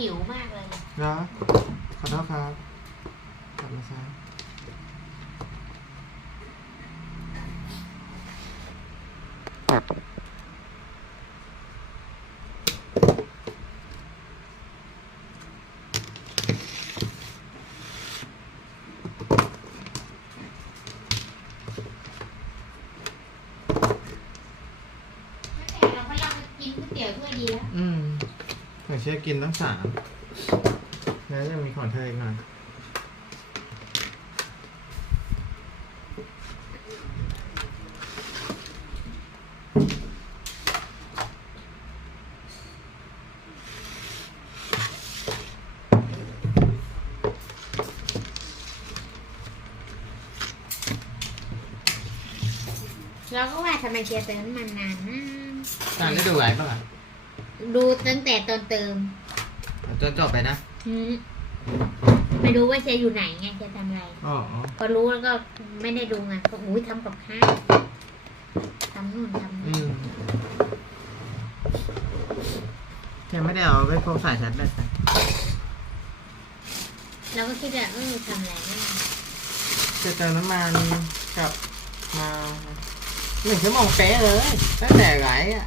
หิวมากเลยเหรอขอโทษครับกลับมาช้าเราพยายามกินก๋วยเตี๋ยวด้วยดีแล้วแต่เชื่อกินตั้ง3แล้วยังมีของเธออีกหน่อยเราก็ว่าทำไมเชียร์เติมมันนานนะตอนได้ดูไลฟ์ป่ะล่ะดูตั้งแต่ตอนเติมจนจบไปนะไม่รู้ว่าเชียร์อยู่ไหนไงเชียร์ทำอะไรพอรู้แล้วก็ไม่ได้ดูไงก็อุ้ยทำกับข้าวทำนู่นทำนี่ยังไม่ได้เอาไปพวกสายชาร์จแบตเราก็คิดว่าทำอะไรไม่ได้จะเติมน้ำมันกับมา1 ชั่วโมงเป๊ะเลยตั้งแต่ไหลอ่ะ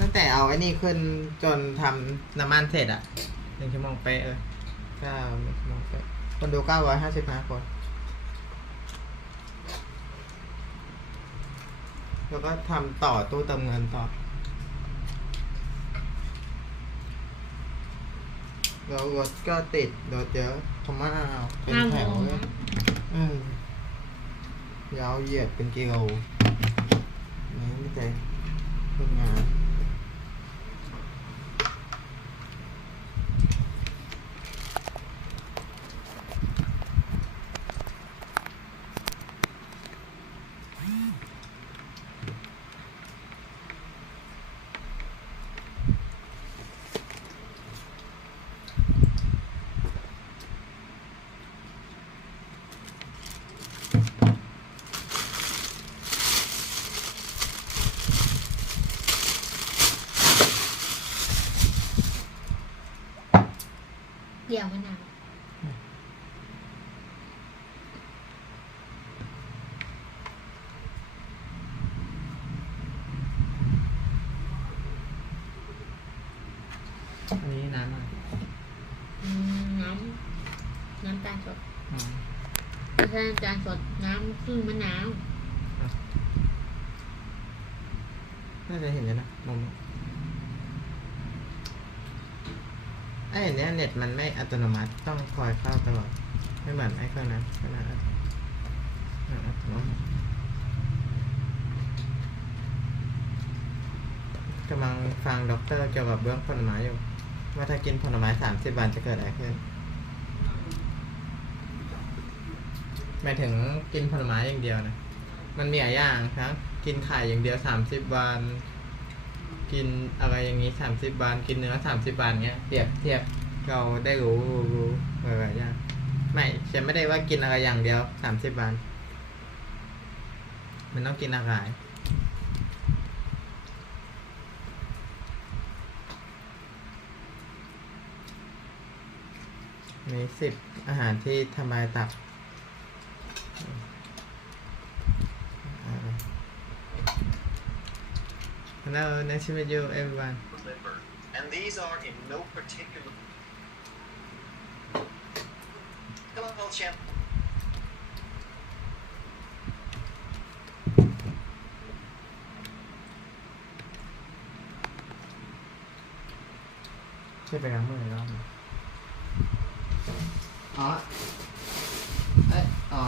ตั้งแต่เอาไอ้นี่ขึ้นจนทำน้ำมันเสร็จอ่ะ1 ชั่วโมงเป๊ะเลย1 ชั่วโมงเป๊ะคนดู955 คนแล้วก็ทำต่อตู้เติมเงินต่อแล้วรถก็ติดรถเยอะพม่าเป็นแถวเลยยาวเหยียดเป็นกิโลนี่ไม่ใช่ทำงานเดี๋ยวมะนาวอันนี้น้ำอะไรน้ำตาลสดไม่ใช่น้ำตาลสดน้ำครึ่งมะนาวน่าจะเห็นแล้วนะมุมไอ้เนี้ยเน็ตมันไม่อัตโนมัติต้องคอยเข้าตลอดไม่เหมือนไอ้เครื่องนั้นขนาดอัตโนมัติกำลังฟังด็อกเตอร์เกี่ยวกับเรื่องผลไม้อยู่ว่าถ้ากินผลไม้30 วันจะเกิดอะไรขึ้นหมายถึงกินผลไม้อย่างเดียวนะมันมีหลายอย่างทั้งกินไข่อย่างเดียว30 วันกินอะไรอย่างนี้30 วันกินเนื้อ30 วันเงี้ยเปรียบเทียบเราได้รู้อะไรอย่างไม่ฉันไม่ได้ว่ากินอะไรอย่างเดียว30 วันมันต้องกินอะไรมี10 อาหารที่ทำลายตับHello, nice to meet you, everyone. And these are in no particular. Hello, champ. ช่วยไปล้างมือหน่อยรอบ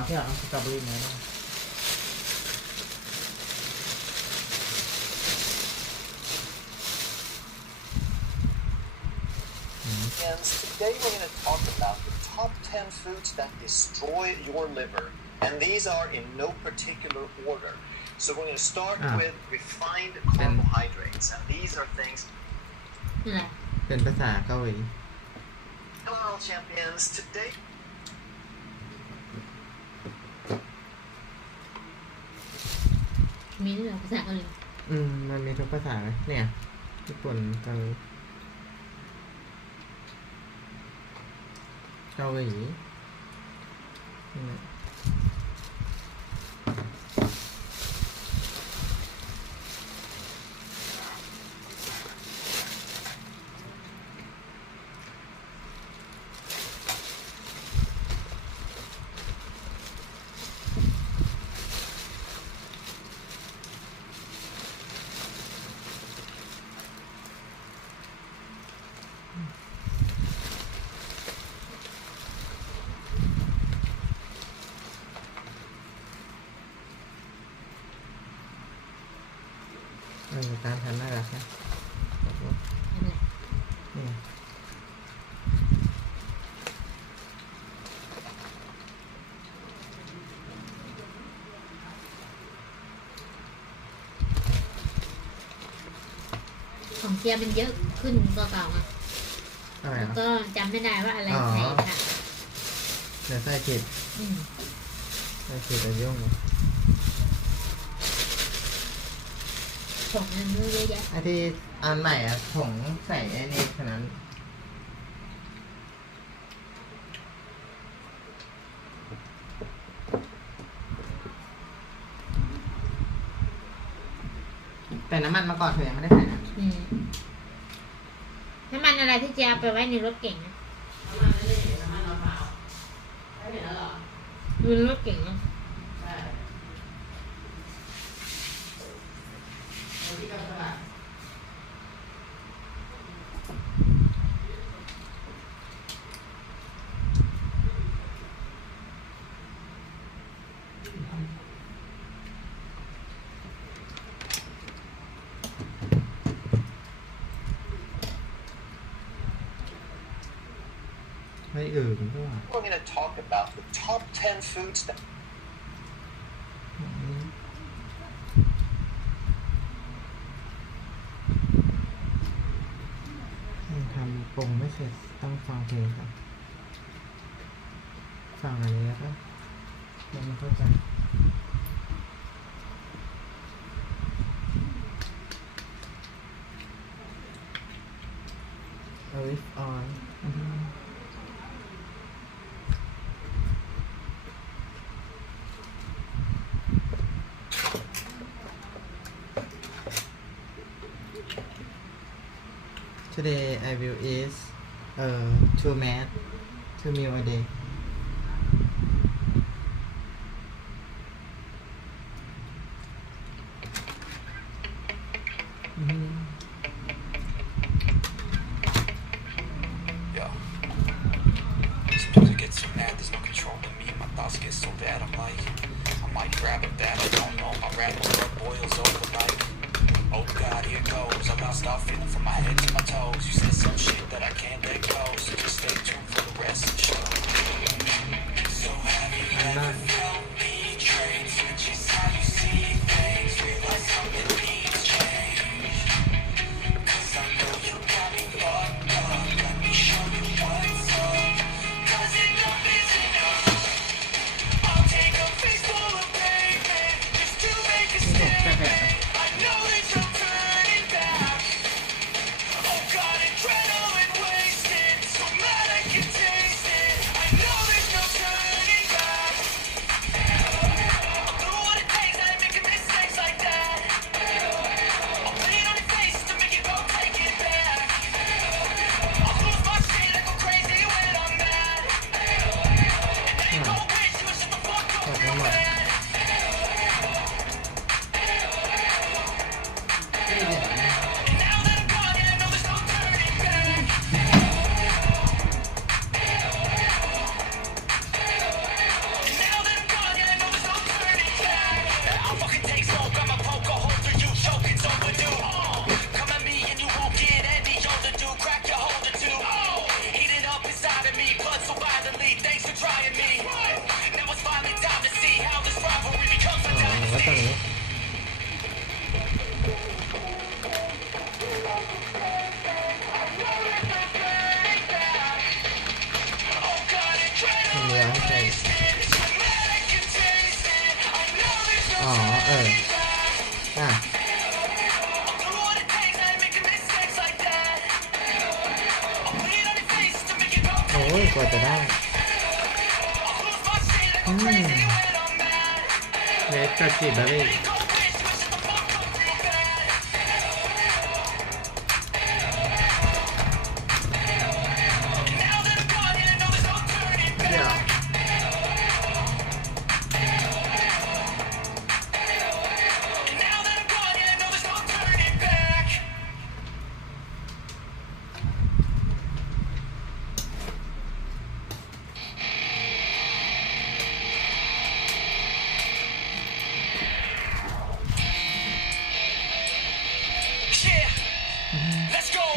ที่เราเอาสตรอเบอรี่มาแล้วAnd today we're going to talk about the top 10 foods that destroy your liver. And these are in no particular order. So we're going to start with refined carbohydrates. And these are things... เป็นภาษาเกาหลี Hello, champions. Today... มีด้วยเหรอภาษาเกาหลีมันมีทุกภาษาเลยเนี่ยญี่ปุ่นเกาหลี เกาหลีการทำน่ารักนะของเชียร์มันเยอะขึ้นกว่าเก่าอ่ะแล้วก็จำไม่ได้ว่าอะไรใส่ค่ะเดี๋ยวใส่ผิดใส่ผิดจะยุ่งผงมันเยอะแยะไอ้ที่อันใหม่อ่ะผงใส่ไอ้นี่ขนาดนั้นแต่น้ำมันมาก่อนเธอยังไม่ได้ใส่นะน้ำมันอะไรที่เจียไปไว้ในรถเก่งนะน้ำมันนี่น้ำมันมะพร้าวไม่เห็นแล้วหรอดูรถเก่งนะใช่ที่กำลังWe're going to talk about the top 10 foods that ทำปรุงไม่เสร็จต้องฟังเพลงครับฟังอันนี้แล้วก็ยังไม่เข้าใจOlive oil Today I will eat 2 meal a day. Yo, sometimes I get so mad, there's no control in me. My thoughts get so bad, I might grab a bat. I don't know, my rap blood boils over like. Oh God, here goes. I'm about to start feeling from my head to my toes. You said some shit that I can't let go, so just stay tuned for the rest of the show. So have you ever felt betrayed? Switches how you see things. Realize something needs change. 'Cause I know you got me fucked up. Let me show you what's up. 'Cause enough is enough. I'll take a face full of pavement just to make a statement. I know there's no turning back. Oh God, adrenaline wasted. So mad I can taste it. I know there's no turning back. I'll do what it takes. I ain't making mistakes like that. I'll lay it on your face to make you go take it back. I'll lose my shit. I go crazy when I'm mad. And then you go wish you would shut the fuck up real bad. And now that I'm gone, yeah, I know there's no turning back. And now that I'm gone, yeah, I know there's no turning back. I'll fucking take smoke, I'ma poke a hole through you, choke it's overdue. Come at me and you won't get any older, dude. Crack your holder too. Heating up inside of me, blood so violently. Thanks for trying me. Now it's finally time to see how this rivalry becomes a dynasty. Oh God, adrenaline wasted. So mad I can taste it. I know there's no อ๋อ turning back. อ่ะ I'll do what it takes. I ain't making mistakes like that. I'll lay it on your face to make you go โอ้ย take it กว่าจะได้ back. เลสกาจิบารี่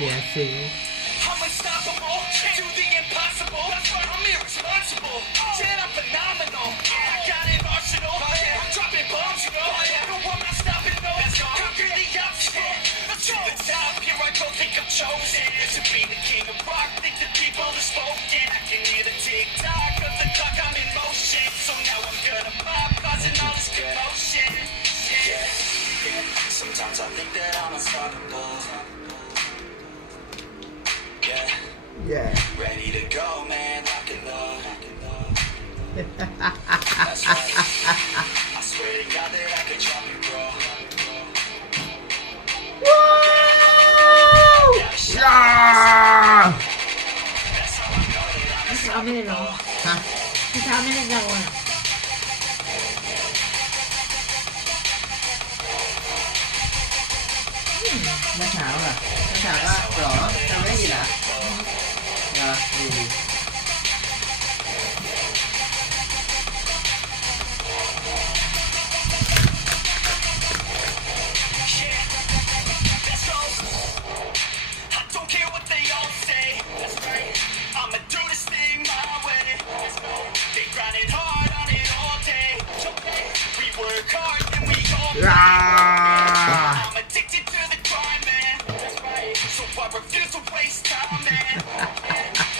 เดี๋ยวเสียสี I'm unstoppable, can't do the impossible. That's right, I'm irresponsible. Yeah, I'm phenomenal. I got an arsenal. I'm dropping bombs, you know. No, I'm not stopping, no. Conquer the obstacle. To the top, here I go, think I'm chosen. To be the king of rock, think the people are spoken. I can hear the tick-tock of the clock, I'm in motion. So now I'm gonna pop, causing all this commotion. Yeah. Sometimes I think that I'm unstoppable. Yeah. yeah Ready to go, man, rock and roll. That's right. I swear to God that I could drop it, bro. yeah เช้าไม่ได้ร้อง ฮะ เช้าไม่ได้ร้องอ่ะ เมื่อเช้าอ่ะเมื่อเช้าก็หรอจำไม่ได้ยินเหรอดี Let's go. I don't care what they all say. That's right. I'ma do this thing my way. Let's go. They grinding hard on it all day. Okay. We work hard and we all play. I'm addicted to the grind, man. That's right. So I refuse to waste time, man.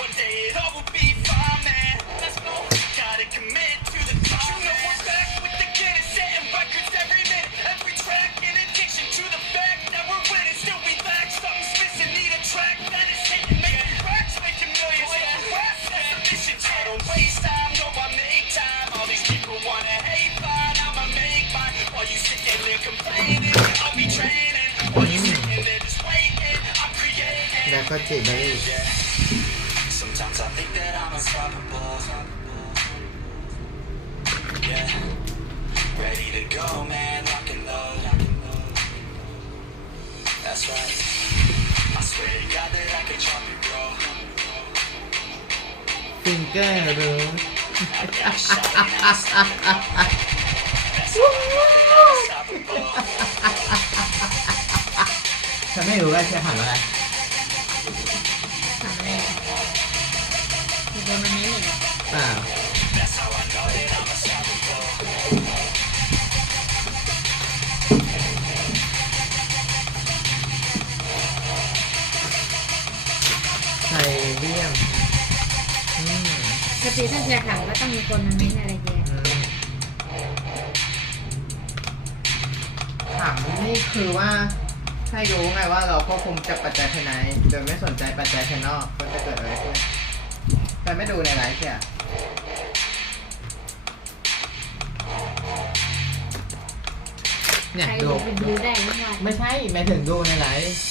One day it all will be fine, man. Let's go. Gotta commit to the climb. You know we're back with the Guinness, setting records every minute, every track. In addition to the fact that we're winning, still we lack something's missing. Need a track that is hitting, making racks, making millions. Yeah, raps, that's the mission. I don't waste time, no, I make time. All these people wanna hate, fine, I'ma make mine. While you sitting there complaining, I'll be training. While you sitting there just waiting, I'm creating. แล้วก็จิบารี่ Sometimes I think that I'm unstoppable. Yeah, ready to go, man, rock and roll. That's right. I swear to God that I can drop it, bro. ฟิงเกอร์รู้ Unstoppable. ฉันไม่รู้ว่าจะถามอะไร ทำอะไรมีคนมาเน้นเลย เปล่า That's how I know that I'm unstoppable. ไทเรียม ปกติถ้าเชียร์ถามก็ต้องมีคนมาเน้นอะไรเยอะ ถามนี่คือว่าให้รู้ไงว่าเราควบคุมจากปัจจัยภายในโดยไม่สนใจปัจจัยภายนอกมันจะเกิดอะไรขึ้นแต่ไม่ดูในไลฟ์เชียเนี่ย ใคร ดู เป็นดูได้ทั้งวัน ไม่ใช่หมายถึงดูในไลฟ์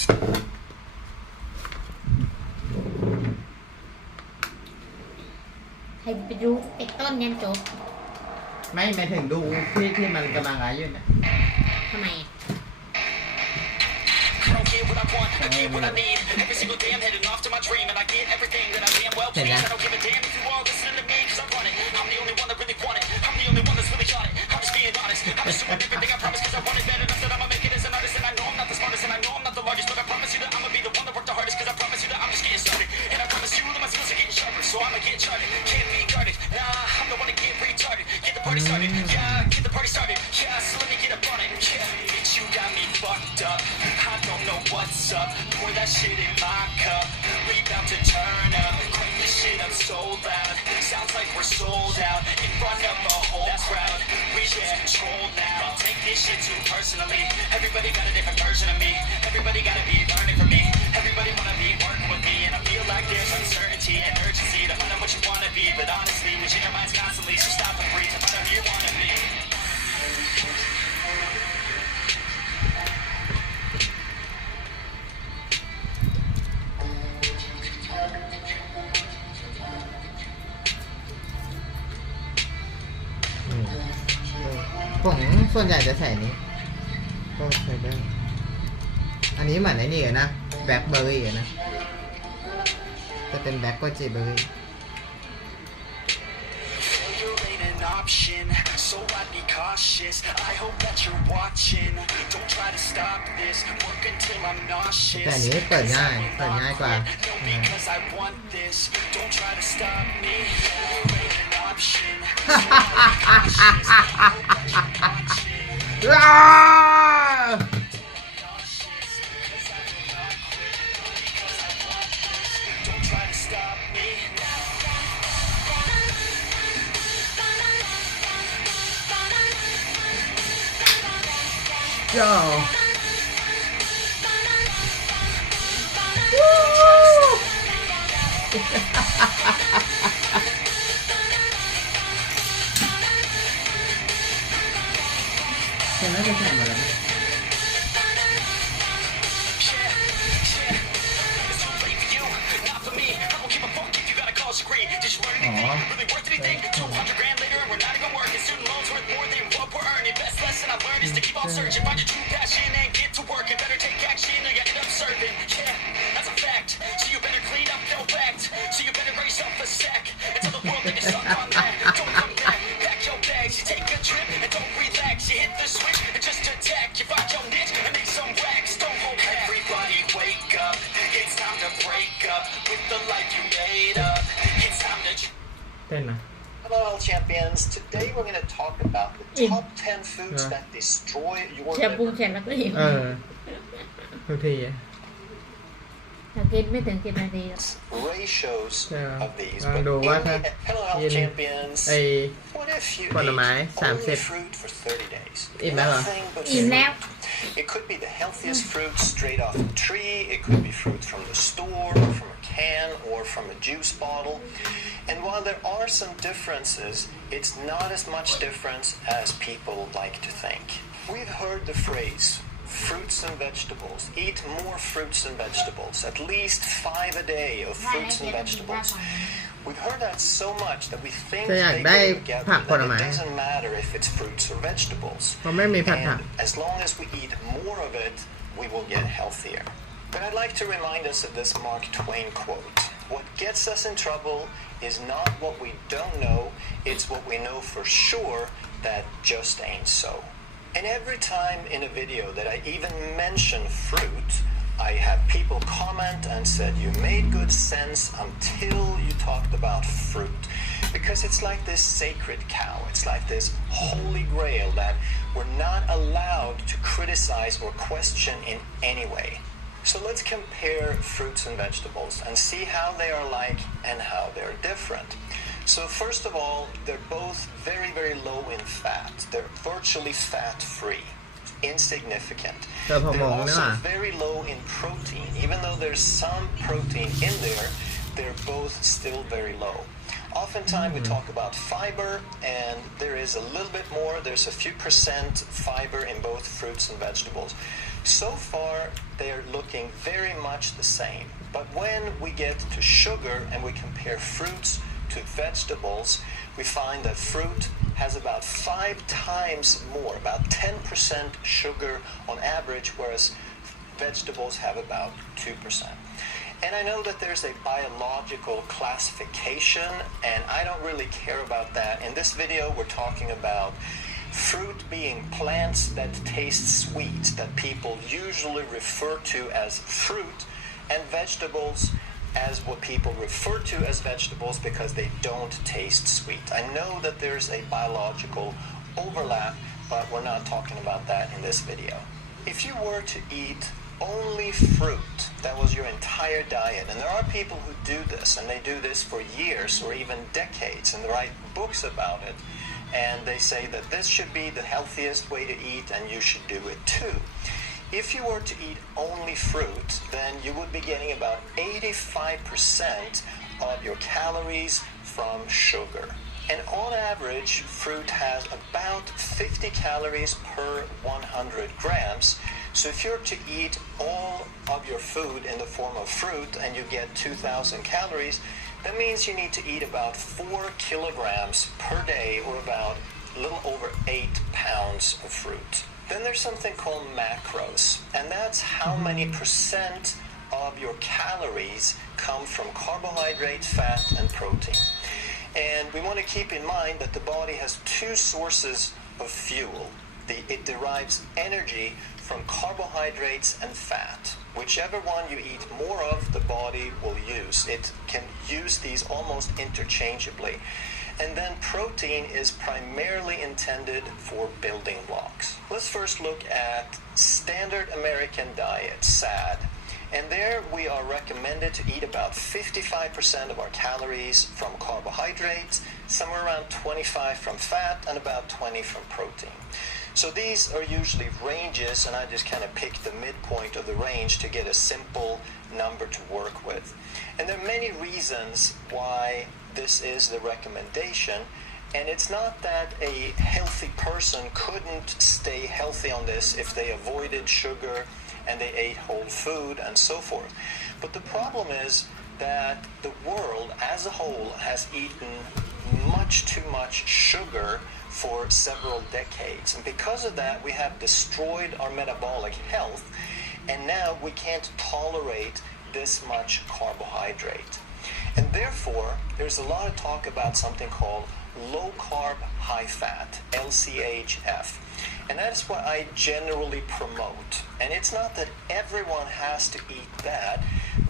ใครไปดูไอ้ต้นยันจบ ไม่หมายถึงดูที่มันกำลังไลฟ์อยู่เนี่ย ทำไมอ่ะ I don't get what I want, I get what I need. Every single day I'm heading off to my dream, and I get everything that I damn well please. I don't give a damn if you all listen to me, cause I run it. I'm the only one that really want it. I'm the only one that's really got it. I'm just being honest. I'm just doing everything I promise, cause I want it bad enough that I'ma make it as an artist. And I know I'm not the smartest, and I know I'm not the largest, but I promise you that I'ma be the one that worked the hardest, cause I promise you that I'm just getting started. And I promise you that my skills are getting sharper, so I'ma get charted. Can't be guarded, nah, I'm the one to get retarded. Get the party started, yeah, get the party started. Yeah, so let me get up on it. Yeah, bitch, you got me fucked up. I don't know what's up. Pour that shit in my cup. We about to turn up. Crank this shit up so loud. Sounds like we're sold out. In front of a whole crowd. We lose control now. I'll take this shit too personally. Everybody got a different version of me. Everybody gotta be learning from me. Everybody wanna be working with me. And I feel like there's uncertainty and urgency to find out what you wanna be. But honestly, we change our minds constantly. So stop and breathe. ผงส่วนใหญ่จะใส่นี้ก็ใส่ได้อันนี้เหมือนไอ้นี่นะแบล็คเบอร์รี่นะจะเป็นแบล็คโกจิเบอร์รี่ So I'd be cautious. I hope that you're watching. Don't try to stop this. Work until I'm nauseous. แต่อันนี้เปิดง่ายกว่า Because I want this. Don't try to stop me. An option. โย่เห็นไหมจะใส่หมดแล้ว อ๋อ is to keep on searching, find your true passion and get to work and better take action or you end up serving. Yeah, that's a fact. So you better clean up your act. So you better raise up a sack and tell the world that you're stuck on that. Don't come back, pack your bags, you take a trip and don't relax. You hit the switch and just attack. You find your niche and make some racks. Don't hold back. Everybody wake up. It's time to break up with the life you made up. It's time to เต้นนะ Hello, all champions. Today we're going to talk about the top 10 foods that destroy your แชร์ปู liver. แชร์แล้วก็อิ่ม ทุกที ถ้ากินไม่ถึง10 นาที Ratios of these. ลองดูว่าถ้า Hello, กิ health น champions. ไอ้ What if you ผลไม้ ate only 30 fruit for 30 days? อิ่มแล้วเหรอ Nothing but อิ่มแล้ว fruit. It could be the healthiest fruit straight off the tree. It could be fruit from the store, from a can, or from a juice bottle. And while there are some differences, it's not as much difference as people like to think. We've heard the phrase, fruits and vegetables. Eat more fruits and vegetables. At least 5 a day of fruits and vegetables. We've heard that so much that we think So, yeah, they they go together, pack that them, it eh? doesn't matter if it's fruits or vegetables. เพราะไม่มีผัดผัก And as long as we eat more of it, we will get healthier. But I'd like to remind us of this Mark Twain quote. What gets us in trouble is not what we don't know, it's what we know for sure that just ain't so. And every time in a video that I even mention fruit, I have people comment and said, you made good sense until you talked about fruit. Because it's like this sacred cow. It's like this holy grail that we're not allowed to criticize or question in any way. So let's compare fruits and vegetables and see how they are like and how they're different. So first of all, they're both very, very low in fat. They're virtually fat-free, insignificant. They're also very low in protein. Even though there's some protein in there, they're both still very low. Oftentimes we talk about fiber, and there is a little bit more. There's a few percent fiber in both fruits and vegetables. So far, they're looking very much the same. But when we get to sugar and we compare fruits to vegetables, we find that fruit has about 5 times more, about 10% sugar on average, whereas vegetables have about 2%. And I know that there's a biological classification, and I don't really care about that. In this video, we're talking about fruit being plants that taste sweet, that people usually refer to as fruit, and vegetables as what people refer to as vegetables because they don't taste sweet. I know that there's a biological overlap, but we're not talking about that in this video. If you were to eat only fruit, that was your entire diet, and there are people who do this, and they do this for years or even decades, and they write books about it, and they say that this should be the healthiest way to eat, and you should do it too. If you were to eat only fruit, then you would be getting about 85% of your calories from sugar. And on average, fruit has about 50 calories per 100 grams. So if you're to eat all of your food in the form of fruit and you get 2,000 calories, that means you need to eat about 4 kilograms per day, or about a little over 8 pounds of fruit. Then there's something called macros, and that's how many percent of your calories come from carbohydrate, fat, and protein. And we want to keep in mind that the body has two sources of fuel. It derives energy from carbohydrates and fat. Whichever one you eat more of, the body will use. It can use these almost interchangeably. And then protein is primarily intended for building blocks. Let's first look at standard American diet, SAD. And there we are recommended to eat about 55% of our calories from carbohydrates, somewhere around 25 from fat, and about 20 from protein. So these are usually ranges, and I just kind of pick the midpoint of the range to get a simple number to work with. And there are many reasons why this is the recommendation, and it's not that a healthy person couldn't stay healthy on this if they avoided sugar and they ate whole food and so forth. But the problem is that the world as a whole has eaten much too much sugar for several decades. And because of that, we have destroyed our metabolic health, and now we can't tolerate this much carbohydrate. And therefore, there's a lot of talk about something called low carb, high fat, LCHF. And that's what I generally promote. And it's not that everyone has to eat that,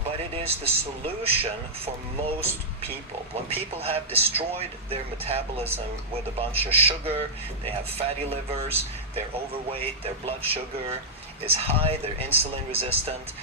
but it is the solution for most people. When people have destroyed their metabolism with a bunch of sugar, they have fatty livers, they're overweight, their blood sugar is high, they're insulin resistant.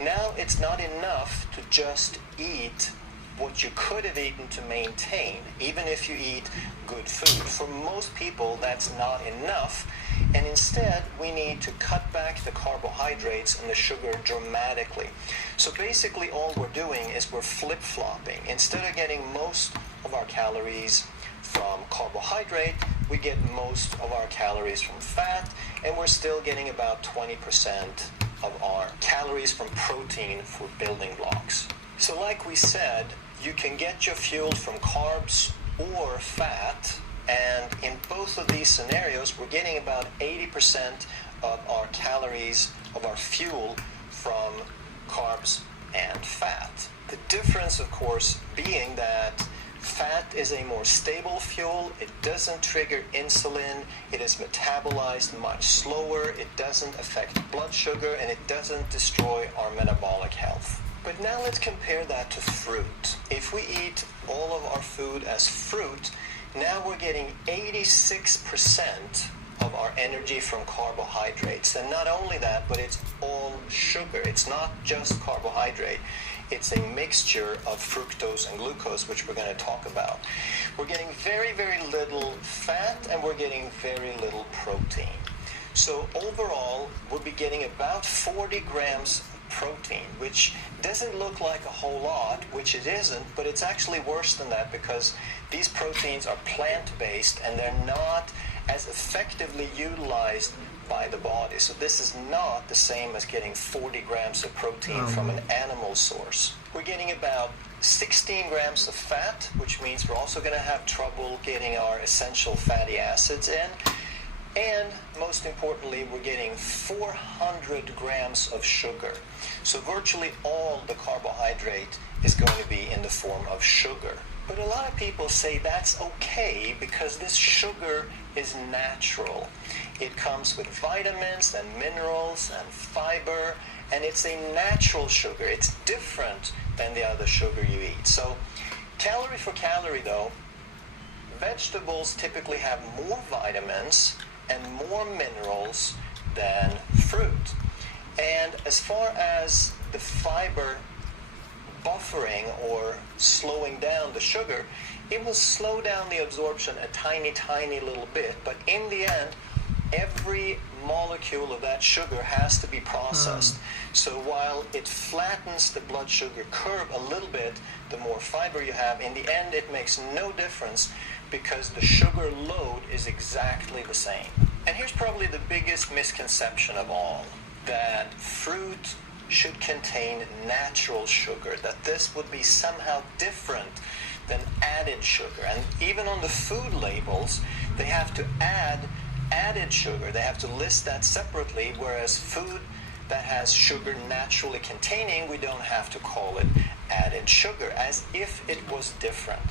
Now it's not enough to just eat what you could have eaten to maintain, even if you eat good food. For most people, that's not enough, and instead we need to cut back the carbohydrates and the sugar dramatically. So basically all we're doing is we're flip-flopping. Instead of getting most of our calories from carbohydrate, we get most of our calories from fat, and we're still getting about 20% of our calories from protein for building blocks. So like we said, you can get your fuel from carbs or fat, and in both of these scenarios, we're getting about 80% of our calories of our fuel from carbs and fat. The difference, of course, being that fat is a more stable fuel. It doesn't trigger insulin. It is metabolized much slower. It doesn't affect blood sugar, and it doesn't destroy our metabolic health. But now let's compare that to fruit. If we eat all of our food as fruit, now we're getting 86% of our energy from carbohydrates. And not only that, but it's all sugar. It's not just carbohydrate. It's a mixture of fructose and glucose, which we're going to talk about. We're getting very, very little fat, and we're getting very little protein. So overall, we'll be getting about 40 grams of protein, which doesn't look like a whole lot, which it isn't, but it's actually worse than that because these proteins are plant-based and they're not as effectively utilized by the body. So this is not the same as getting 40 grams of protein from an animal source. We're getting about 16 grams of fat, which means we're also going to have trouble getting our essential fatty acids in. And most importantly, we're getting 400 grams of sugar. So virtually all the carbohydrate is going to be in the form of sugar. But a lot of people say that's okay because this sugar is natural. It comes with vitamins and minerals and fiber, and it's a natural sugar. It's different than the other sugar you eat. So calorie for calorie though, vegetables typically have more vitamins and more minerals than fruit. And as far as the fiber buffering or slowing down the sugar, it will slow down the absorption a tiny, tiny little bit. But in the end, every molecule of that sugar has to be processed. So while it flattens the blood sugar curve a little bit, the more fiber you have, in the end it makes no difference because the sugar load is exactly the same. And here's probably the biggest misconception of all, that fruit should contain natural sugar, that this would be somehow different than added sugar. And even on the food labels, they have to add added sugar. They have to list that separately, whereas food that has sugar naturally containing, we don't have to call it added sugar, as if it was different.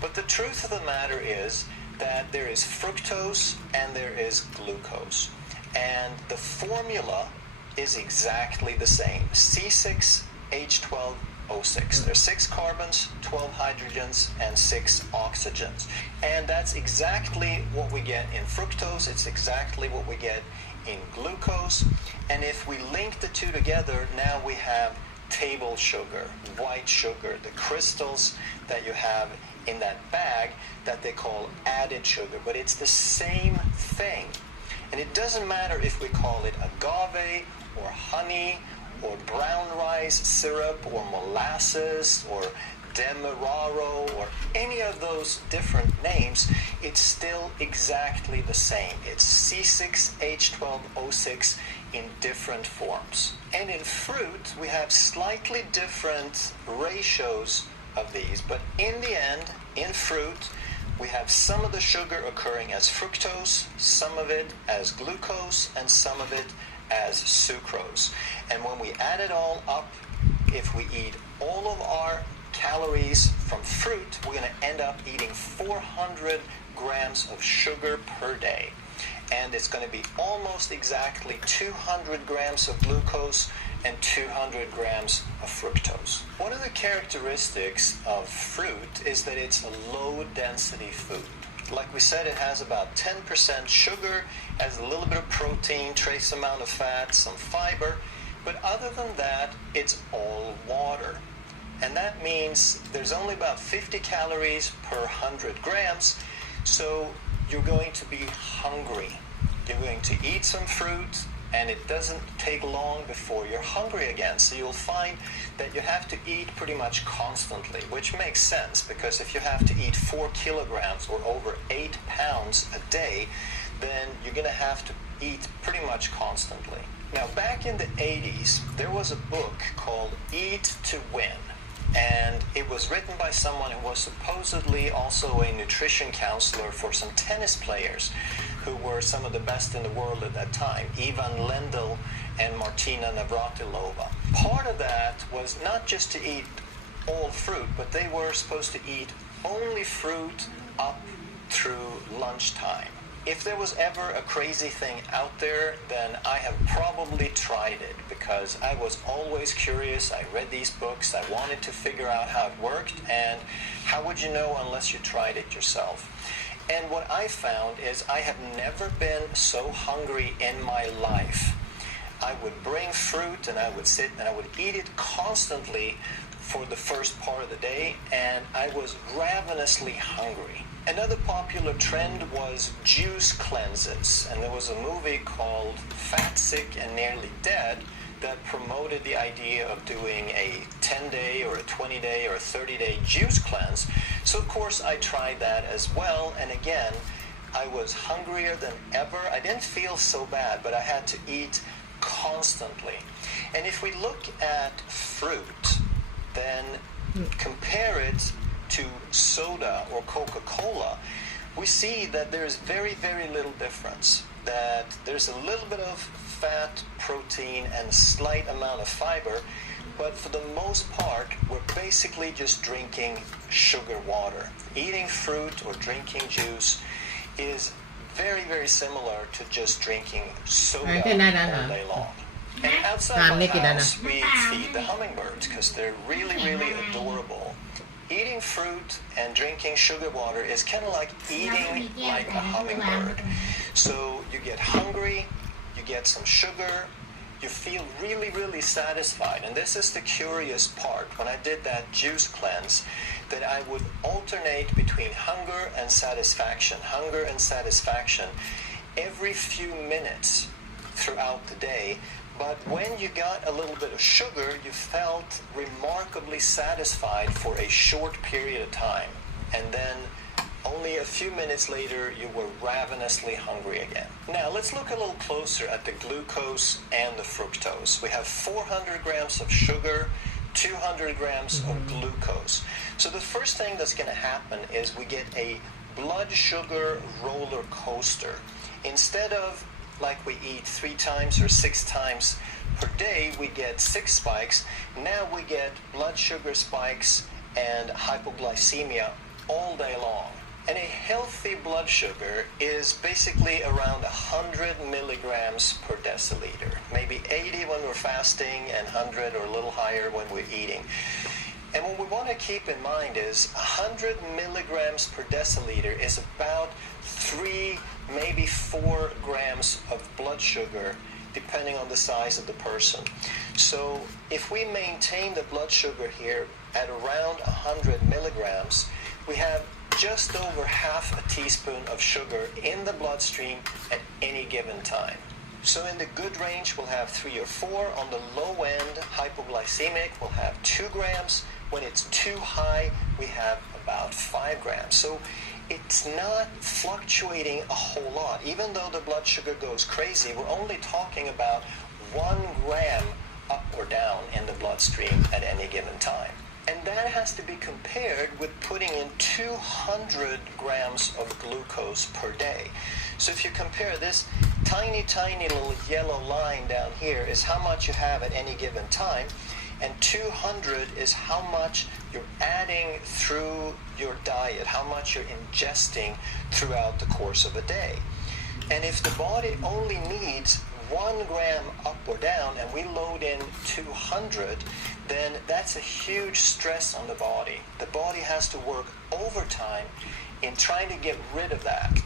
But the truth of the matter is that there is fructose and there is glucose. And the formula is exactly the same. C6H12O6. There's 6 carbons, 12 hydrogens, and 6 oxygens. And that's exactly what we get in fructose. It's exactly what we get in glucose. And if we link the two together, now we have table sugar, white sugar, the crystals that you have in that bag that they call added sugar. But it's the same thing. And it doesn't matter if we call it agave or honey or brown rice syrup or molasses or demerara or any of those different names, it's still exactly the same. It's C6H12O6 in different forms. And in fruit, we have slightly different ratios of these, but in the end, in fruit, we have some of the sugar occurring as fructose, some of it as glucose, and some of it as sucrose. And when we add it all up, if we eat all of our calories from fruit, we're going to end up eating 400 grams of sugar per day. And it's going to be almost exactly 200 grams of glucose and 200 grams of fructose. One of the characteristics of fruit is that it's a low-density food. Like we said, it has about 10% sugar, has a little bit of protein, trace amount of fat, some fiber, but other than that, it's all water. And that means there's only about 50 calories per 100 grams, so you're going to be hungry. You're going to eat some fruit, and it doesn't take long before you're hungry again. So you'll find that you have to eat pretty much constantly, which makes sense, because if you have to eat 4 kilograms or over 8 pounds a day, then you're going to have to eat pretty much constantly. Now, back in the 80s, there was a book called Eat to Win. And it was written by someone who was supposedly also a nutrition counselor for some tennis players who were some of the best in the world at that time, Ivan Lendl and Martina Navratilova. Part of that was not just to eat all fruit, but they were supposed to eat only fruit up through lunchtime. If there was ever a crazy thing out there, then I have probably tried it, because I was always curious. I read these books. I wanted to figure out how it worked, and how would you know unless you tried it yourself? And what I found is I have never been so hungry in my life. I would bring fruit and I would sit and I would eat it constantly for the first part of the day, and I was ravenously hungry. Another popular trend was juice cleanses, and there was a movie called Fat, Sick, and Nearly Dead that promoted the idea of doing a 10-day or a 20-day or a 30-day juice cleanse. So of course I tried that as well, and again, I was hungrier than ever. I didn't feel so bad, but I had to eat constantly. And if we look at fruit, then compare it to soda or Coca-Cola, we see that there's very, very little difference. That there's a little bit of fat, protein, and a slight amount of fiber, but for the most part, we're basically just drinking sugar water. Eating fruit or drinking juice is very, very similar to just drinking soda all day long. And outside my house, we feed the hummingbirds because they're really, really adorable. Eating fruit and drinking sugar water is kind of like eating like a hummingbird. So you get hungry, you get some sugar, you feel really, really satisfied. And this is the curious part. When I did that juice cleanse, that I would alternate between hunger and satisfaction every few minutes throughout the day. But when you got a little bit of sugar, you felt remarkably satisfied for a short period of time. And then only a few minutes later, you were ravenously hungry again. Now, let's look a little closer at the glucose and the fructose. We have 400 grams of sugar, 200 grams of glucose. So the first thing that's going to happen is we get a blood sugar roller coaster. Instead of like we eat 3 times or 6 times per day, we get 6 spikes. Now we get blood sugar spikes and hypoglycemia all day long. And a healthy blood sugar is basically around 100 milligrams per deciliter. Maybe 80 when we're fasting and 100 or a little higher when we're eating. And what we want to keep in mind is 100 milligrams per deciliter is about 3, maybe 4 grams of blood sugar, depending on the size of the person. So if we maintain the blood sugar here at around 100 milligrams, we have just over half a teaspoon of sugar in the bloodstream at any given time. So in the good range, we'll have 3 or 4. On the low end, hypoglycemic, we'll have 2 grams. When it's too high, we have about 5 grams. So it's not fluctuating a whole lot. Even though the blood sugar goes crazy, we're only talking about 1 gram up or down in the bloodstream at any given time. And that has to be compared with putting in 200 grams of glucose per day. So if you compare this tiny, tiny little yellow line down here is how much you have at any given time, and 200 is how much you're adding through your diet, how much you're ingesting throughout the course of a day. And if the body only needs 1 gram up or down and we load in 200, then that's a huge stress on the body. The body has to work overtime in trying to get rid of that.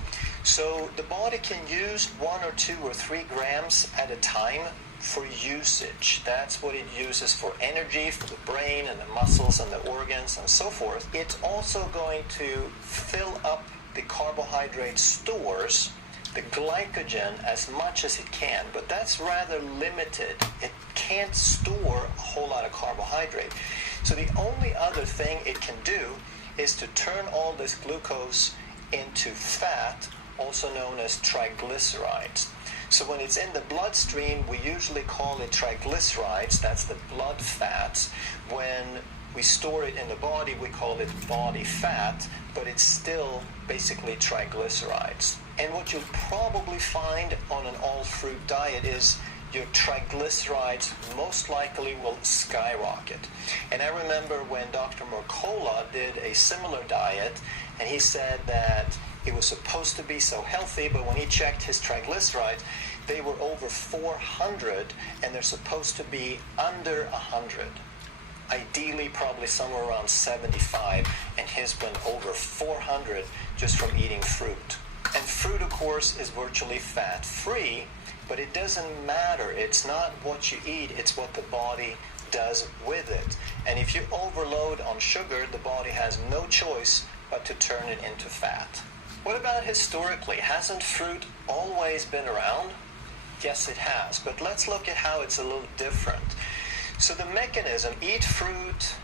So the body can use 1 or 2 or 3 grams at a time for usage. That's what it uses for energy, for the brain and the muscles and the organs and so forth. It's also going to fill up the carbohydrate stores, the glycogen, as much as it can, but that's rather limited. It can't store a whole lot of carbohydrate. So the only other thing it can do is to turn all this glucose into fat, also known as triglycerides. So when it's in the bloodstream, we usually call it triglycerides. That's the blood fats. When we store it in the body, we call it body fat, but it's still basically triglycerides. And what you'll probably find on an all-fruit diet is your triglycerides most likely will skyrocket. And I remember when Dr. Mercola did a similar diet, and he said that it was supposed to be so healthy, but when he checked his triglycerides, they were over 400, and they're supposed to be under 100. Ideally, probably somewhere around 75, and his went over 400 just from eating fruit. And fruit, of course, is virtually fat-free, but it doesn't matter. It's not what you eat, it's what the body does with it. And if you overload on sugar, the body has no choice but to turn it into fat. What about historically? Hasn't fruit always been around? Yes, it has, but let's look at how it's a little different. So the mechanism, eat fruit,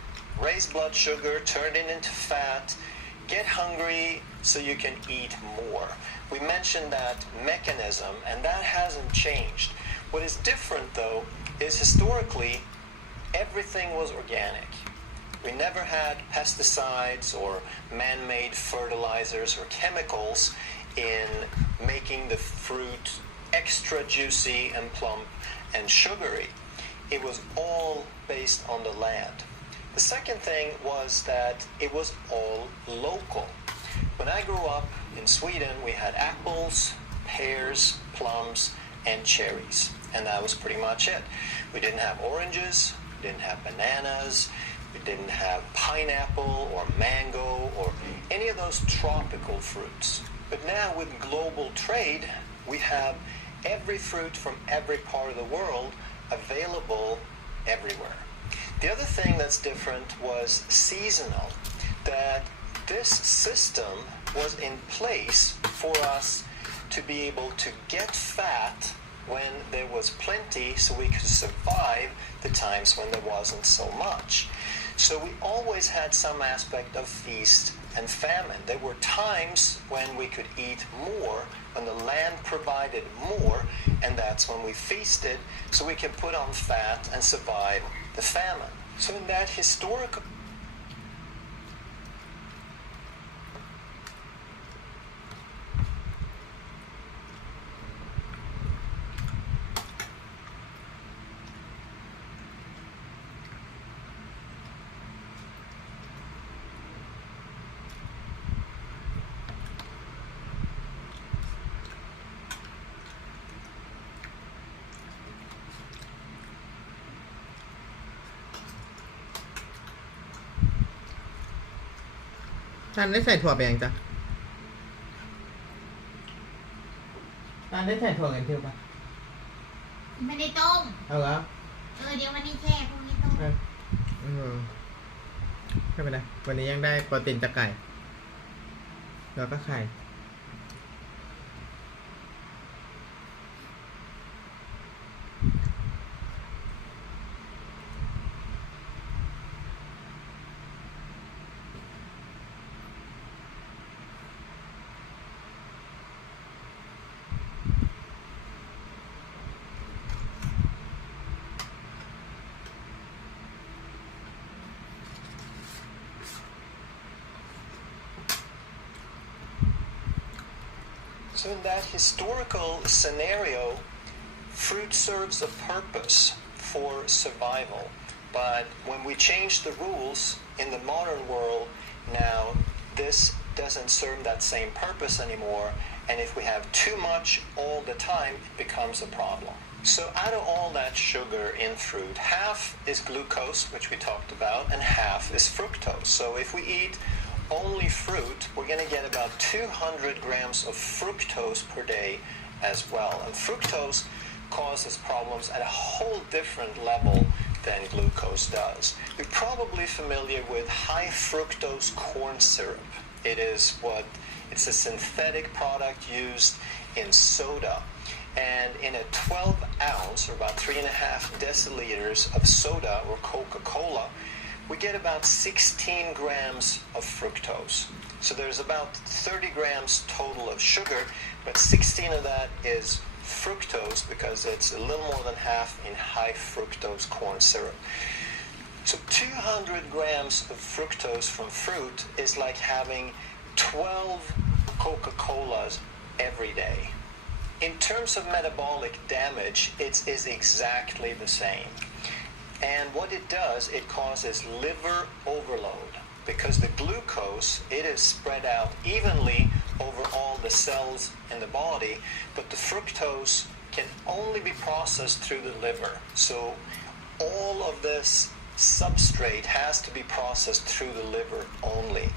raise blood sugar, turn it into fat, get hungry so you can eat more. We mentioned that mechanism, and that hasn't changed. What is different, though, is historically, everything was organic. We never had pesticides or man-made fertilizers or chemicals in making the fruit extra juicy and plump and sugary. It was all based on the land. The second thing was that it was all local. When I grew up in Sweden, we had apples, pears, plums, and cherries. And that was pretty much it. We didn't have oranges, we didn't have bananas, we didn't have pineapple or mango or any of those tropical fruits. But now with global trade, we have every fruit from every part of the world available everywhere. The other thing that's different was seasonal, that this system was in place for us to be able to get fat when there was plenty so we could survive the times when there wasn't so much. So we always had some aspect of feast and famine. There were times when we could eat more, when the land provided more, and that's when we feasted so we could put on fat and survive the famine. So in that historical ท่านได้ใส่ถั่วไปยังจ๊ะท่านได้ใส่ถั่วกันเที่ยวปะไม่ได้ต้มเอาเหรอเดี๋ยววันนี้แช่พรุ่งนี้ต้มไม่เป็นไรวันนี้ยังได้โปรตีนจากไก่แล้วก็ไข่So in that historical scenario, fruit serves a purpose for survival. But when we change the rules in the modern world, now this doesn't serve that same purpose anymore. And if we have too much all the time, it becomes a problem. So out of all that sugar in fruit, half is glucose, which we talked about, and half is fructose. So if we eat only fruit, we're going to get about 200 grams of fructose per day as well. And fructose causes problems at a whole different level than glucose does. You're probably familiar with high fructose corn syrup. It's a synthetic product used in soda. And in a 12 ounce, or about 3.5 deciliters of soda or Coca-Cola, we get about 16 grams of fructose. So there's about 30 grams total of sugar, but 16 of that is fructose because it's a little more than half in high fructose corn syrup. So 200 grams of fructose from fruit is like having 12 Coca-Colas every day. In terms of metabolic damage, it is exactly the same. And what it does, it causes liver overload because the glucose, it is spread out evenly over all the cells in the body, but the fructose can only be processed through the liver. So all of this substrate has to be processed through the liver only.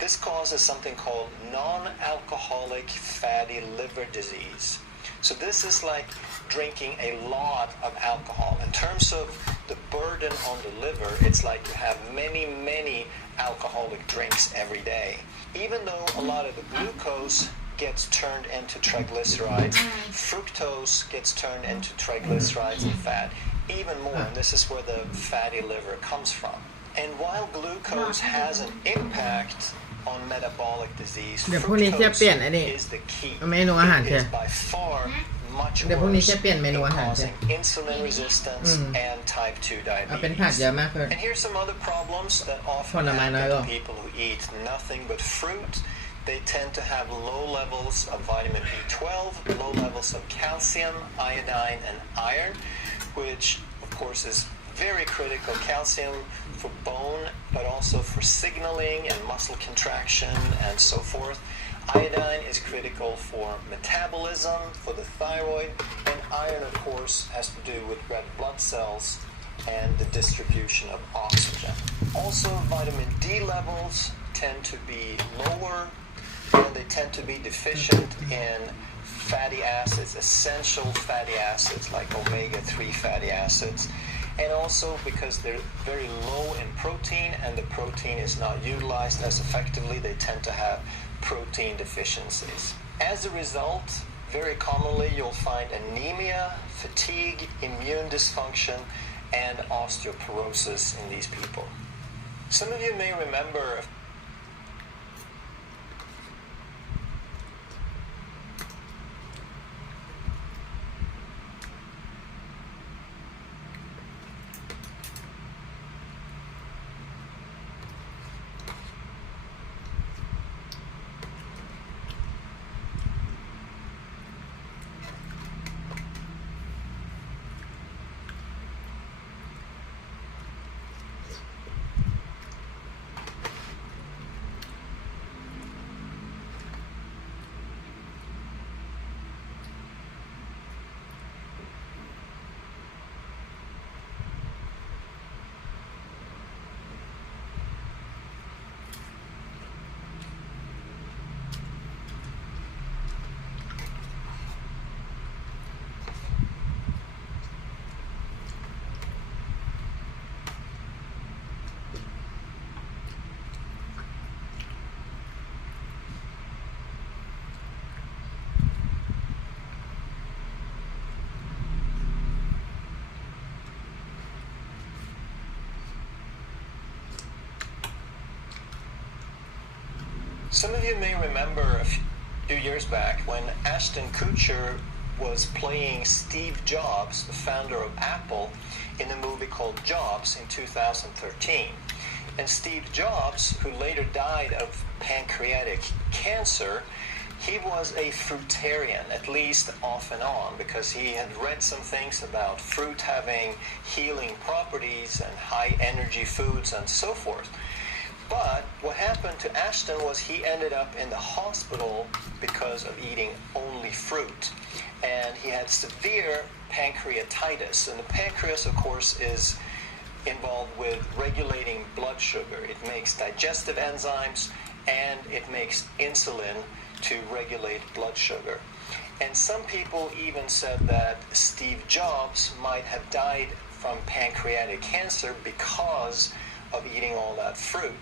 This causes something called non-alcoholic fatty liver disease. So this is like drinking a lot of alcohol. In terms of the burden on the liver, it's like you have many, many alcoholic drinks every day. Even though a lot of the glucose gets turned into triglycerides, fructose gets turned into triglycerides and fat even more, and this is where the fatty liver comes from. And while glucose has an impact on metabolic disease, fructose is the key. It is by far much worse in causing insulin resistance and type 2 diabetes. And here's some other problems that often happen to people who eat nothing but fruit. They tend to have low levels of vitamin B12, low levels of calcium, iodine, and iron, which of course is very critical. Calcium for bone, but also for signaling and muscle contraction and so forth. Iodine is critical for metabolism, for the thyroid, and iron, of course, has to do with red blood cells and the distribution of oxygen. Also, vitamin D levels tend to be lower, and they tend to be deficient in fatty acids, essential fatty acids like omega-3 fatty acids. And also because they're very low in protein and the protein is not utilized as effectively, they tend to have protein deficiencies. As a result, very commonly you'll find anemia, fatigue, immune dysfunction, and osteoporosis in these people. Some of you may remember Some of you may remember a few years back when Ashton Kutcher was playing Steve Jobs, the founder of Apple, in a movie called Jobs in 2013. And Steve Jobs, who later died of pancreatic cancer, he was a fruitarian, at least off and on, because he had read some things about fruit having healing properties and high energy foods and so forth. But what happened to Ashton was he ended up in the hospital because of eating only fruit. And he had severe pancreatitis. And the pancreas, of course, is involved with regulating blood sugar. It makes digestive enzymes and it makes insulin to regulate blood sugar. And some people even said that Steve Jobs might have died from pancreatic cancer because of eating all that fruit.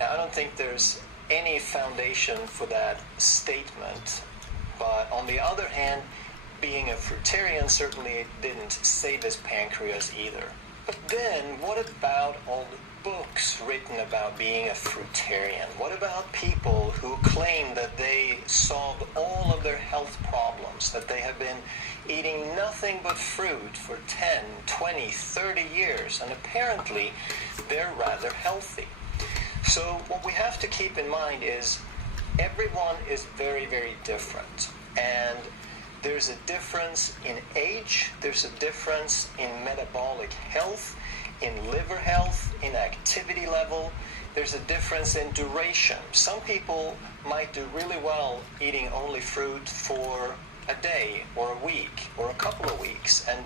Now, I don't think there's any foundation for that statement, but on the other hand, being a fruitarian certainly didn't save his pancreas either. But then, what about all the books written about being a fruitarian? What about people who claim that they solved all of their health problems, that they have been eating nothing but fruit for 10, 20, 30 years, and apparently they're rather healthy? So what we have to keep in mind is everyone is very, very different. And there's a difference in age, there's a difference in metabolic health, in liver health, in activity level. There's a difference in duration. Some people might do really well eating only fruit for a day or a week or a couple of weeks, and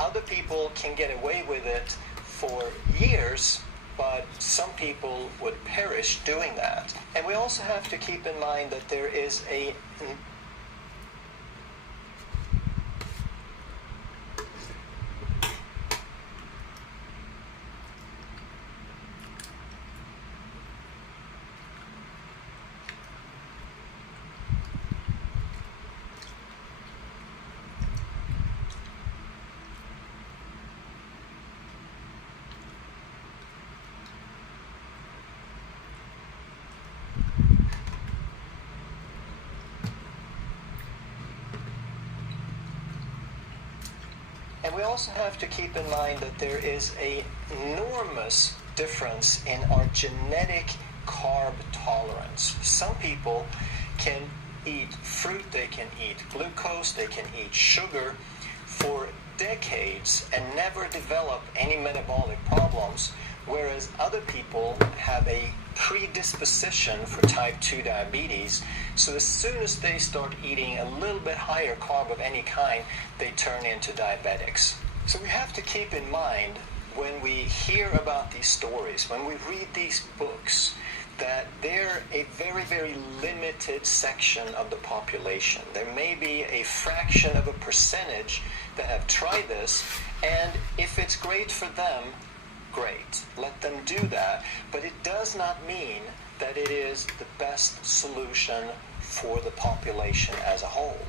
other people can get away with it for years, but some people would perish doing that. And we also have to keep in mind that there is a And we also have to keep in mind that there is an enormous difference in our genetic carb tolerance. Some people can eat fruit, they can eat glucose, they can eat sugar for decades and never develop any metabolic problems, whereas other people have a predisposition for type 2 diabetes. So as soon as they start eating a little bit higher carb of any kind, they turn into diabetics. So we have to keep in mind when we hear about these stories, when we read these books, that they're a very, very limited section of the population. There may be a fraction of a percentage that have tried this, and if it's great for them, great. Let them do that. But it does not mean that it is the best solution for the population as a whole.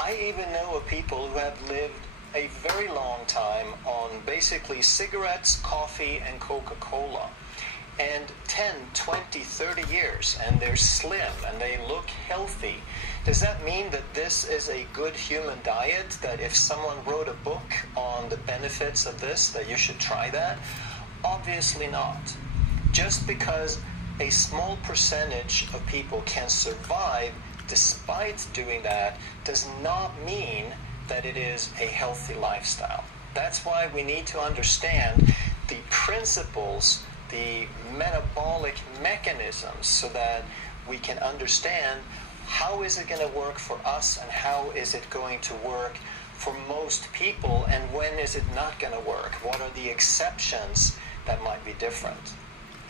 I even know of people who have lived a very long time on basically cigarettes, coffee, and Coca-Cola. And 10, 20, 30 years, and they're slim, and they look healthy. Does that mean that this is a good human diet, that if someone wrote a book on the benefits of this, that you should try that? Obviously not. Just because a small percentage of people can survive despite doing that does not mean that it is a healthy lifestyle. That's why we need to understand the principles, the metabolic mechanisms, so that we can understand how is it going to work for us and how is it going to work for most people, and when is it not going to work? What are the exceptions that might be different?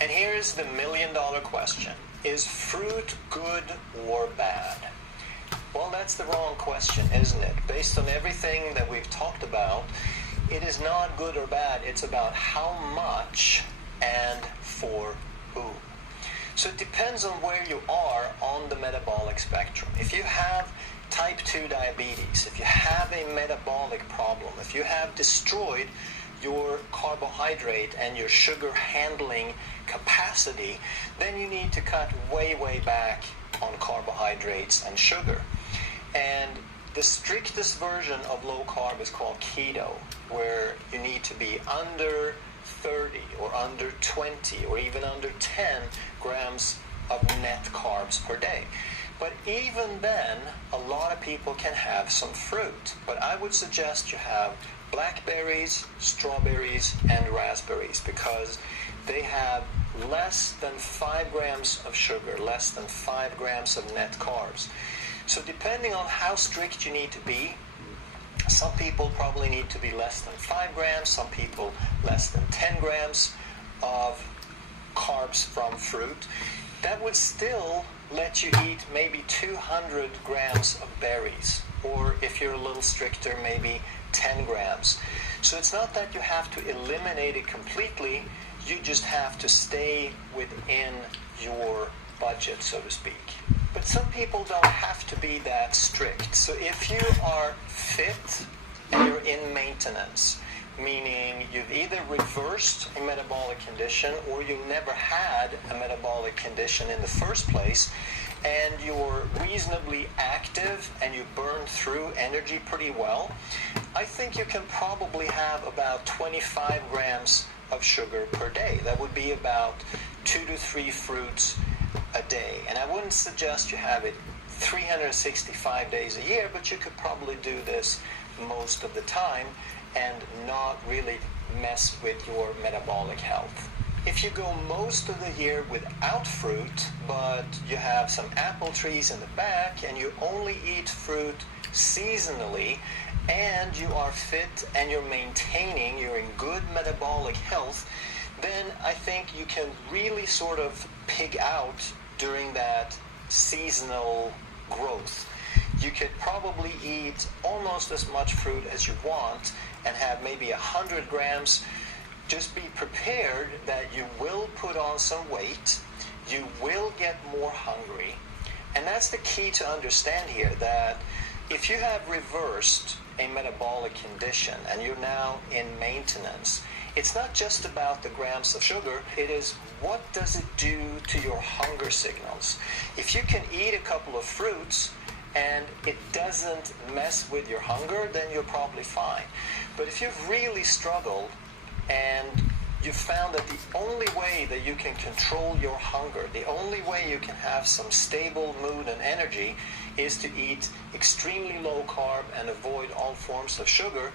And here's the million-dollar question. Is fruit good or bad? Well, that's the wrong question, isn't it? Based on everything that we've talked about, it is not good or bad. It's about how much and for whom. So it depends on where you are on the metabolic spectrum. If you have type 2 diabetes, if you have a metabolic problem, if you have destroyed your carbohydrate and your sugar handling capacity, then you need to cut way, way back on carbohydrates and sugar. And the strictest version of low carb is called keto, where you need to be under 30 or under 20 or even under 10 grams of net carbs per day. But even then, a lot of people can have some fruit. But I would suggest you have blackberries, strawberries, and raspberries, because they have less than 5 grams of sugar, less than 5 grams of net carbs. So depending on how strict you need to be, some people probably need to be less than 5 grams, some people less than 10 grams of carbs from fruit. That would still let you eat maybe 200 grams of berries, or if you're a little stricter, maybe 10 grams. So it's not that you have to eliminate it completely, you just have to stay within your budget, so to speak. But some people don't have to be that strict. So if you are fit and you're in maintenance, meaning you've either reversed a metabolic condition or you never had a metabolic condition in the first place, and you're reasonably active and you burn through energy pretty well, I think you can probably have about 25 grams of sugar per day. That would be about 2 to 3 fruits a day. And I wouldn't suggest you have it 365 days a year, but you could probably do this most of the time and not really mess with your metabolic health. If you go most of the year without fruit, but you have some apple trees in the back and you only eat fruit seasonally, and you are fit and you're maintaining, you're in good metabolic health, then I think you can really sort of pig out during that seasonal growth. You could probably eat almost as much fruit as you want and have maybe 100 grams. Just be prepared that you will put on some weight, you will get more hungry, and that's the key to understand here, that if you have reversed a metabolic condition and you're now in maintenance, it's not just about the grams of sugar, it is what does it do to your hunger signals. If you can eat a couple of fruits and it doesn't mess with your hunger, then you're probably fine. But if you've really struggled and you found that the only way that you can control your hunger, the only way you can have some stable mood and energy is to eat extremely low carb and avoid all forms of sugar,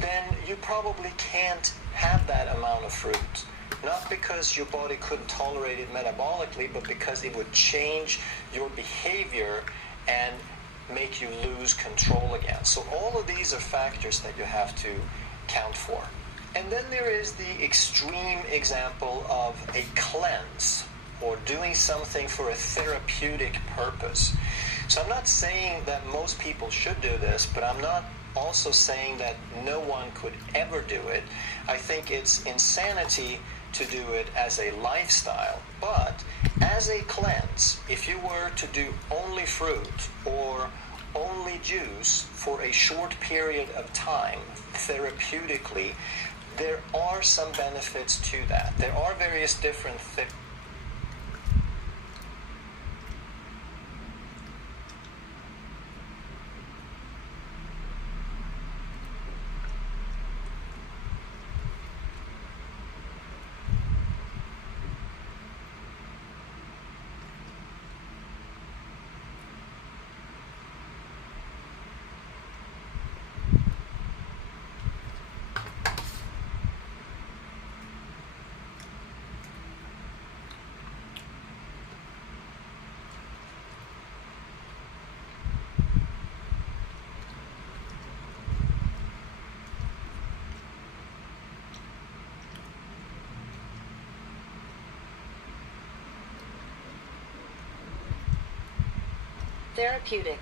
then you probably can't have that amount of fruit. Not because your body couldn't tolerate it metabolically, but because it would change your behavior and make you lose control again. So all of these are factors that you have to count for. And then there is the extreme example of a cleanse, or doing something for a therapeutic purpose. So I'm not saying that most people should do this, but I'm not also saying that no one could ever do it. I think it's insanity to do it as a lifestyle. But as a cleanse, if you were to do only fruit or only juice for a short period of time, therapeutically, there are some benefits to that. There are various different therapeutic.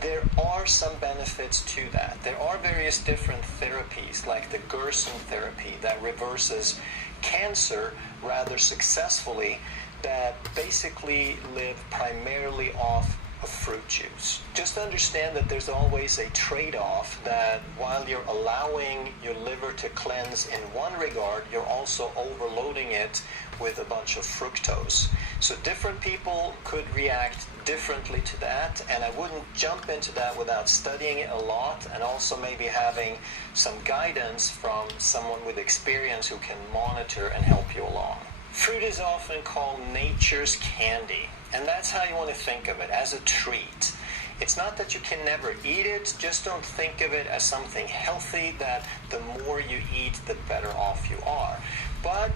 There are some benefits to that. There are various different therapies, like the Gerson therapy that reverses cancer rather successfully, that basically live primarily off of fruit juice. Just understand that there's always a trade-off, that while you're allowing your liver to cleanse in one regard, you're also overloading it with a bunch of fructose. So different people could react differently to that, and I wouldn't jump into that without studying it a lot and also maybe having some guidance from someone with experience who can monitor and help you along. Fruit is often called nature's candy, and that's how you want to think of it, as a treat. It's not that you can never eat it, just don't think of it as something healthy that the more you eat, the better off you are. But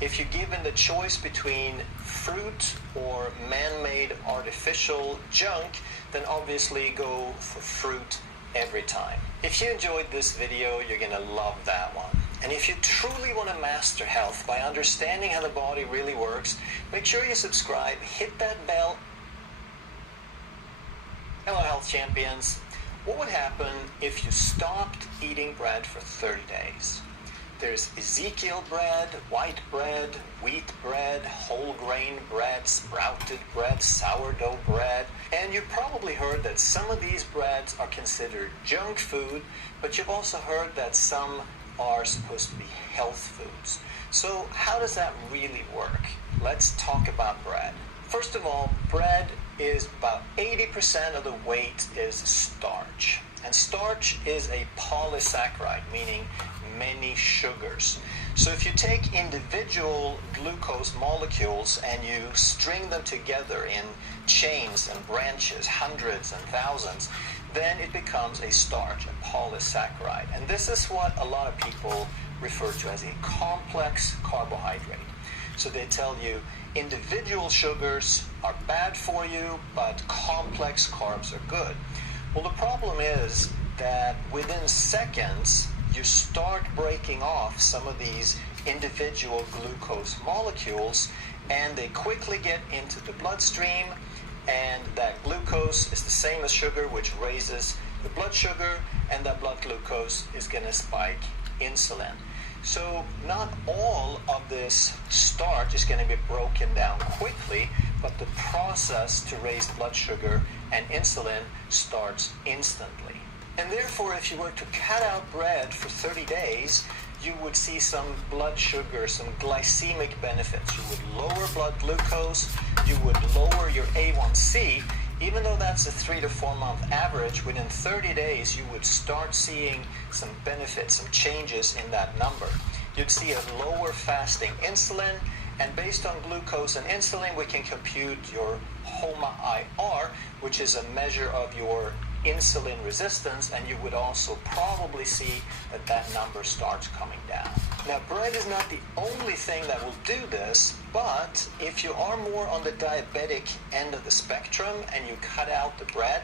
if you're given the choice between fruit or man-made artificial junk, then obviously go for fruit every time. If you enjoyed this video, you're going to love that one. And if you truly want to master health by understanding how the body really works, make sure you subscribe, hit that bell. Hello, health champions. What would happen if you stopped eating bread for 30 days? There's Ezekiel bread, white bread, wheat bread, whole grain bread, sprouted bread, sourdough bread. And you've probably heard that some of these breads are considered junk food, but you've also heard that some are supposed to be health foods. So how does that really work? Let's talk about bread. First of all, bread is about 80% of the weight is starch. And starch is a polysaccharide, meaning many sugars. So if you take individual glucose molecules and you string them together in chains and branches, hundreds and thousands, then it becomes a starch, a polysaccharide. And this is what a lot of people refer to as a complex carbohydrate. So they tell you individual sugars are bad for you, but complex carbs are good. Well, the problem is that within seconds, you start breaking off some of these individual glucose molecules, and they quickly get into the bloodstream, and that glucose is the same as sugar, which raises the blood sugar, and that blood glucose is going to spike insulin. So not all of this starch is going to be broken down quickly, but the process to raise blood sugar and insulin starts instantly. And therefore, if you were to cut out bread for 30 days, you would see some blood sugar, some glycemic benefits. You would lower blood glucose, you would lower your A1C. Even though that's a 3 to 4 month average, within 30 days you would start seeing some benefits, some changes in that number. You'd see a lower fasting insulin, and based on glucose and insulin, we can compute your HOMA-IR, which is a measure of your insulin resistance, and you would also probably see that that number starts coming down. Now, bread is not the only thing that will do this, but if you are more on the diabetic end of the spectrum and you cut out the bread,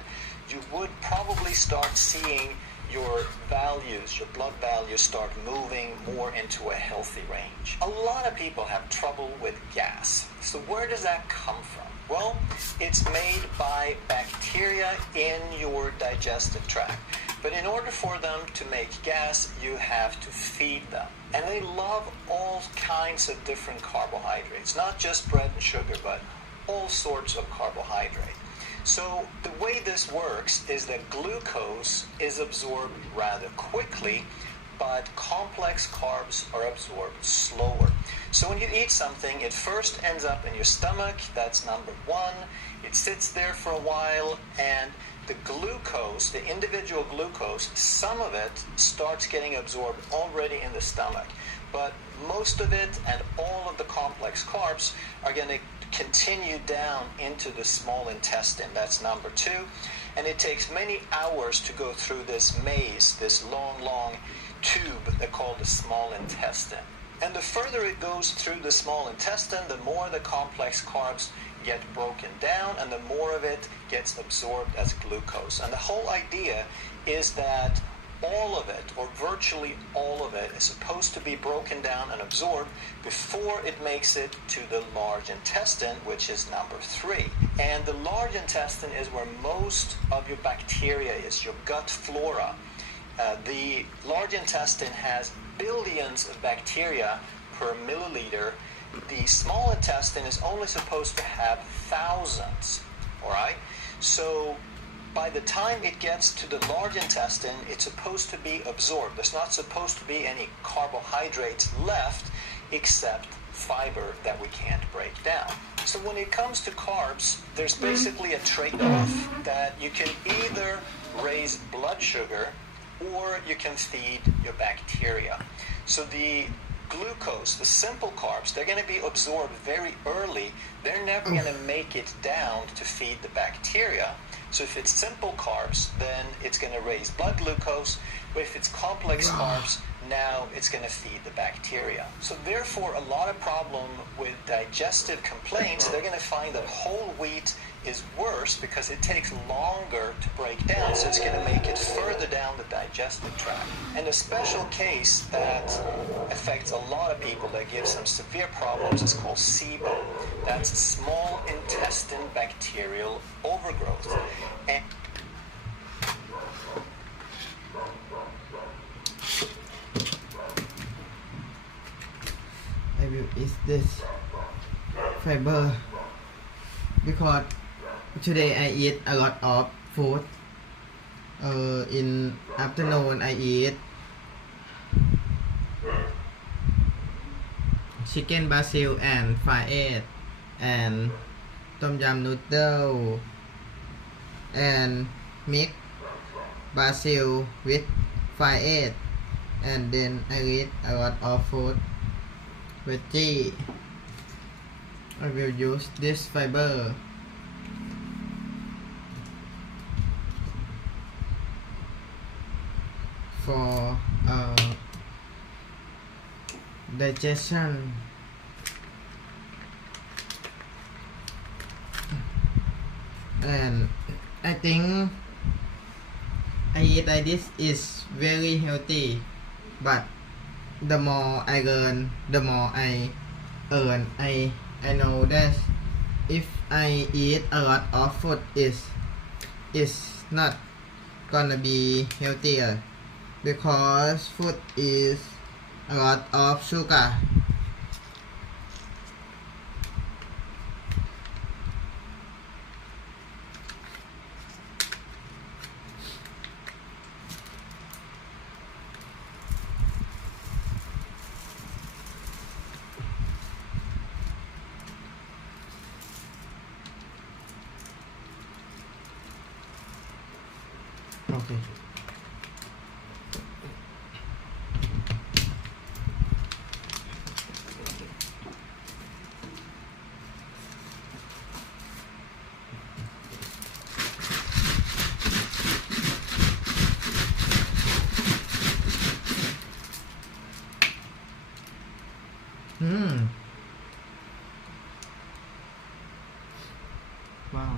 you would probably start seeing your values, your blood values start moving more into a healthy range. A lot of people have trouble with gas. So where does that come from? Well, it's made by bacteria in your digestive tract. But in order for them to make gas, you have to feed them. And they love all kinds of different carbohydrates, not just bread and sugar, but all sorts of carbohydrate. So the way this works is that glucose is absorbed rather quickly, but complex carbs are absorbed slower. So when you eat something, it first ends up in your stomach. That's number one. It sits there for a while, and the glucose, the individual glucose, some of it starts getting absorbed already in the stomach. But most of it and all of the complex carbs are going to continue down into the small intestine. That's number two. And it takes many hours to go through this maze, this long tube they call the small intestine. And the further it goes through the small intestine, the more the complex carbs get broken down and the more of it gets absorbed as glucose. And the whole idea is that all of it, or virtually all of it, is supposed to be broken down and absorbed before it makes it to the large intestine, which is number 3. And the large intestine is where most of your bacteria is, your gut flora. The large intestine has billions of bacteria per milliliter. The small intestine is only supposed to have thousands, all right? So by the time it gets to the large intestine, it's supposed to be absorbed. There's not supposed to be any carbohydrates left except fiber that we can't break down. So when it comes to carbs, there's basically a trade-off that you can either raise blood sugar or you can feed your bacteria. So the glucose, the simple carbs, they're going to be absorbed very early. They're never going to make it down to feed the bacteria. So if it's simple carbs, then it's going to raise blood glucose. But if it's complex carbs, now it's going to feed the bacteria. So therefore, a lot of problem with digestive complaints, they're going to find that whole wheat is worse because it takes longer to break down, so it's going to make it further down the digestive tract. And a special case that affects a lot of people that gives some severe problems is called SIBO. That's small intestine bacterial overgrowth. And I will eat this fiber because today I eat a lot of food. In afternoon I eat chicken basil and fried egg and tom yum noodle and mix basil with fried egg, and then I eat a lot of food veggie. I will use this fiber for digestion. And I think I eat like this is very healthy, but the more I learn, the more I earn. I know that if I eat a lot of food is not gonna be healthier because food is a lot of sugar. Okay. Wow.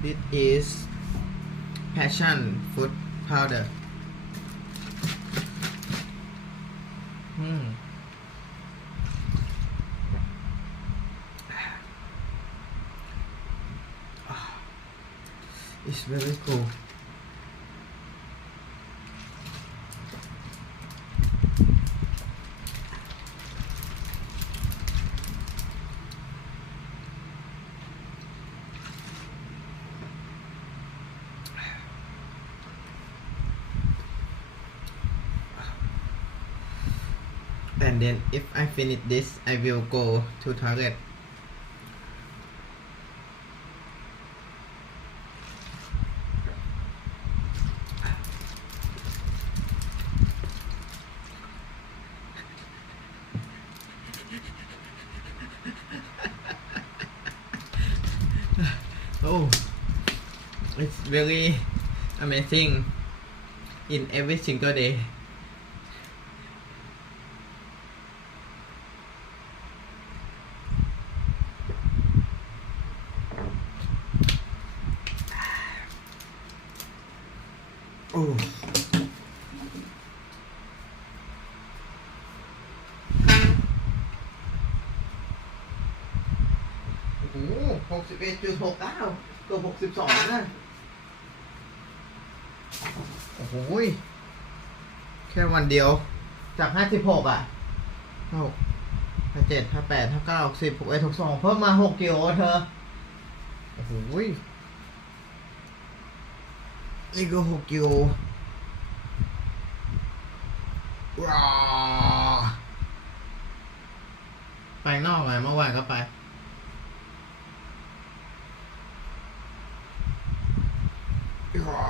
This is passion fruit powder. It's very cool. And then if I finish this, I will go to toilet. Oh, it's very amazing in every single day. โอ้โห61.69เกือบ62นะโอ้โหแค่วันเดียวจาก56อ่ะ6 57 58 59 60 61 62เพิ่มมา6กิโลเธอโอ้โหนี่ก็6กิโลว้าไปนอกไงเมื่อวานก็ไปว้า